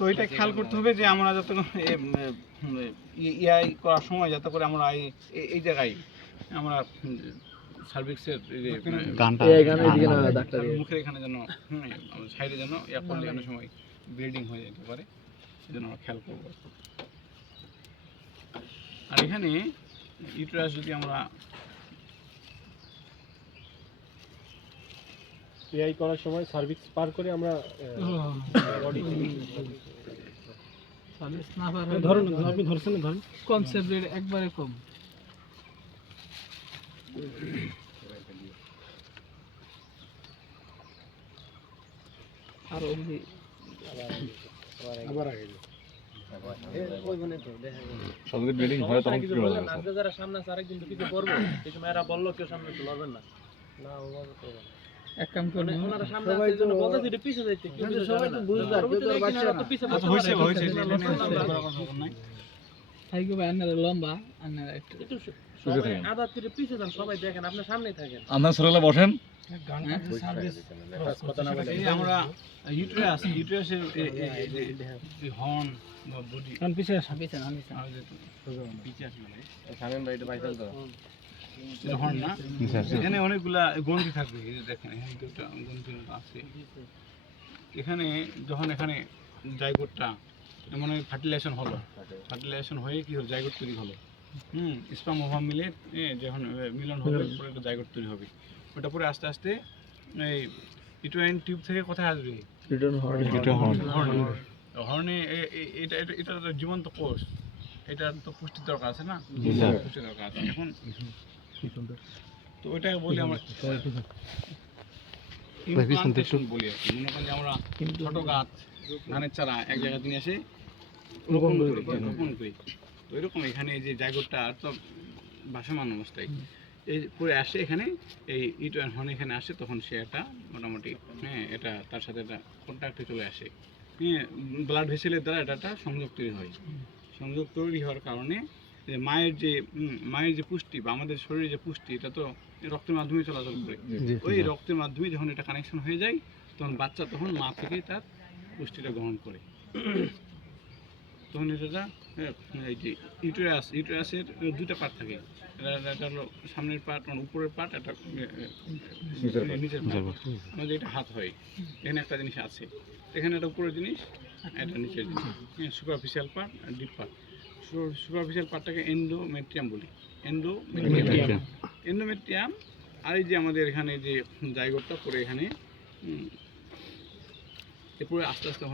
তো এটা খেয়াল করতে হবে যে আমরা যাতে ইআই করার সময় যাতে করে আমরা এই জায়গায় আমরা সার্ভিক্সের মুখের এখানে যেন সাইডে যেন ইয়া করলে অনেক সময় ব্লিডিং হয়ে যেতে পারে, সেজন্য আমরা খেয়াল করবো। আর এখানে ইউটেরাস যদি আমরা এআই করার সময় সার্ভিক্স পার করে আমরা সার্ভিস না পার ধরুন আপনি ধরছেন ধরুন কনসেপ্ট একবারে কম। আর অবধি আবার আগে সবগুলো ব্লিডিং হয় তখন কি হবে? নাচতে যারা সামনে আছে আরেকদিন তো কিছু করবো, এই সময় এরা বললো কেউ সামনে তো লড়বেন না, না ওভাবে করবেন এক কাম করুন, ওনারা সামনে আছে জন্য বলতে দিতে পিছে যাইতে, সবাই তো বুঝবে আর কেউ তো বাচ্চা না পিছে হইছে তাই কি ভাই আন্নারা লম্বা আন্নারা একটু সবাই আধা তীরে পিছে যান, সবাই দেখেন আপনি সামনেই থাকেন। আপনার সরলে বসেন। আমরা ইউটেরাসের এই হর্ন বা বডি পিছে আসেন হর্ন না, এখানে অনেকগুলা গ্রন্থি থাকবে। এই যে দেখেন এখানে দুটো গ্রন্থি আছে। এখানে যখন এখানে জাইগোটটা মানে ফার্টিলাইজেশন হলো, ফার্টিলাইজেশন হয়ে কি হলো জাইগোট তৈরি হলো, স্পার্ম ওভাম মিলে যখন মিলন হবে পরে একটা জাইগোট তৈরি হবে। ওটা পরে আস্তে আস্তে এই ইউটেরাইন টিউব থেকে কোথায় আসবে? হর্নে। এটা তো জীবন্ত কোষ, এটার তো পুষ্টির দরকার আছে না, পুষ্টির দরকার আছে। এখন তো ওইটাকে বলি আমরা ইমপ্লান্টেশন বলি আর কি। মনে করেন যে আমরা ছোট গাছ ধানের চারা এক জায়গায় নিয়ে এসে রোপণ করি, তো এরকম এখানে এই যে জায়গাটা তো ভাসমান অবস্থায় এই করে আসে, এখানে এই ইউটেরাইন হর্ন এখানে আসে, তখন সে একটা মোটামুটি এটা তার সাথে একটা কন্ট্যাক্টে চলে আসে, ব্লাড ভেসেলের দ্বারা এটা একটা সংযোগ তৈরি হয়। সংযোগ তৈরি হওয়ার কারণে মায়ের যে পুষ্টি বা আমাদের শরীরে যে পুষ্টি, এটা তো রক্তের মাধ্যমে চলাচল করে। ওই রক্তের মাধ্যমে যখন এটা কানেকশন হয়ে যায়, তখন বাচ্চা তখন মা থেকেই তার পুষ্টিটা গ্রহণ করে। তখন এটা এই যে ইউটেরাসের দুটা পার্ট থাকে, এটা হলো সামনের পার্ট, উপরের পার্ট, একটা নিচের পার্ট। আমাদের এটা হাত হয়, এখানে একটা জিনিস আছে, এখানে একটা উপরের জিনিস, এটা নিচের জিনিস, সুপারফিশিয়াল পার্ট আর ডিপ পার্ট। সুপারফিশিয়াল পার্টটাকে এন্ডোমেট্রিয়াম বলি, এন্ডোমেট্রিয়াম। আর এই যে আমাদের এখানে যে জাইগোটটা পরে এখানে এরপরে আস্তে আস্তে